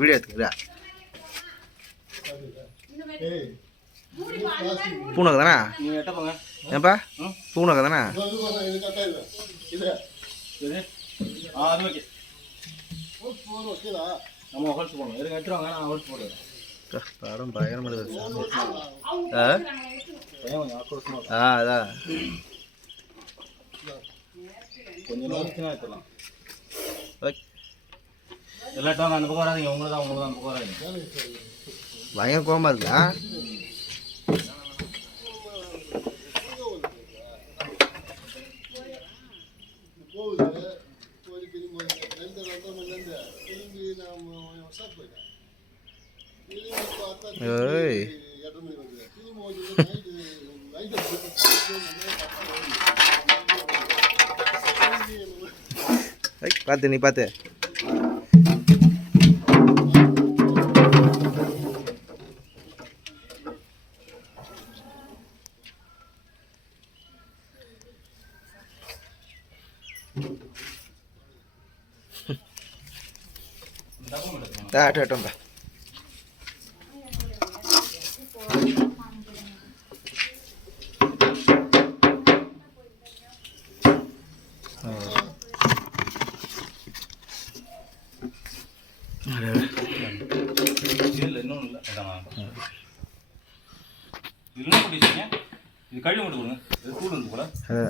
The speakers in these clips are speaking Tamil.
வீடியோ எடுத்துக்கிறா பூனக்கு தானே ஏன்ப்பா பூனக்கு தானே படம் பயங்கரமாக அதான் எல்லாட்டும் அந்த பக்கம் வராதிங்க உங்களுக்கு தான் அந்த பக்கம் வராதிங்க பயங்கர கோபமாக இருக்கா ஏய் பார்த்து நீ பார்த்து ஆட்டோம்பா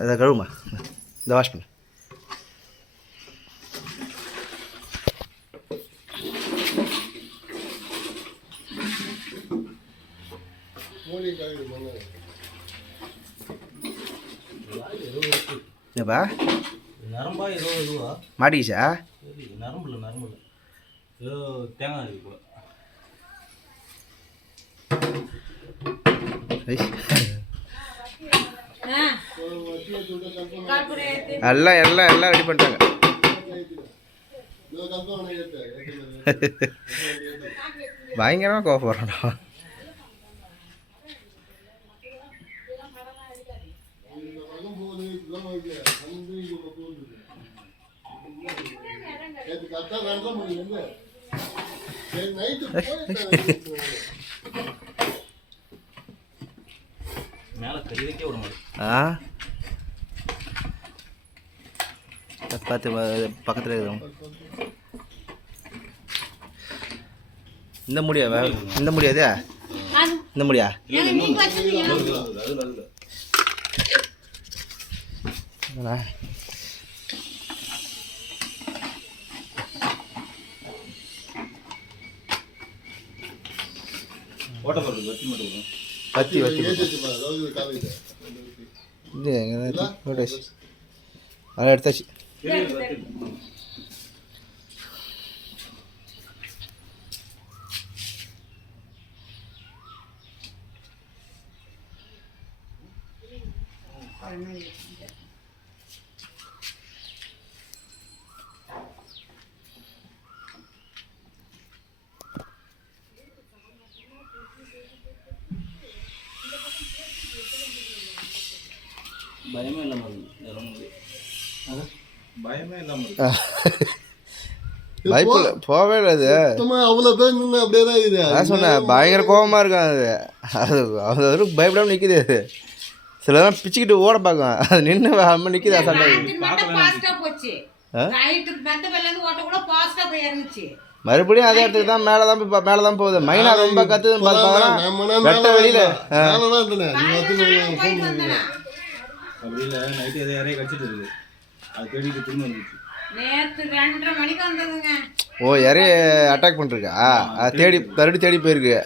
அதை கழுவுமா இந்த வாஷ் பண்ணு ஏப்பா நரம்பா ஏதோ இதுவா மாட்டிக்கிச்சா நரம்பு இல்லை ஏதோ தேங்காய் இருக்கு போல எல்லாம் எல்லாம் எல்லாம் ரெடி பண்ணிட்டாங்க பயங்கரமாக கோவப்படுறோம் மேலே கை வைக்க விட மாட்டேன் பார்த்து பக்கத்தில் இருக்கிறோம் இந்த முடியா இந்த முடியாது இந்த முடியா பத்தி வத்தி இது எங்கே போட்டாச்சு அதை எடுத்தாச்சு பயமே இல்லாமல் பயமே இல்லாமல் பயப்பில்ல போவே இல்லை அது அவ்வளோ பேர் நின்று அப்படியே தான் இது நான் சொன்னேன் பயங்கர கோபமாக இருக்கும் அது அது பயப்படாமல் நிற்கிது அது சிலதான் பிச்சுக்கிட்டு ஓட பார்க்கும் அது நின்று அம்ம நிற்கிது சண்டை மறுபடியும் அதே இடத்துக்கு தான் மேலே தான் போகுது மைனா ரொம்ப கத்துதுன்னு பார்த்தா வெட்ட வெளியில அப்படி இல்லை நைட்டு எதை யாரையும் கடிச்சிட்டு இருக்குது அது தேடிட்டு திரும்ப வந்துச்சு நேற்று 2:30 மணிக்கு வந்ததுங்க. ஓ யாரே அட்டாக் பண்ணிருக்கா தேடி மறுபடியும் தேடி போயிருக்கு.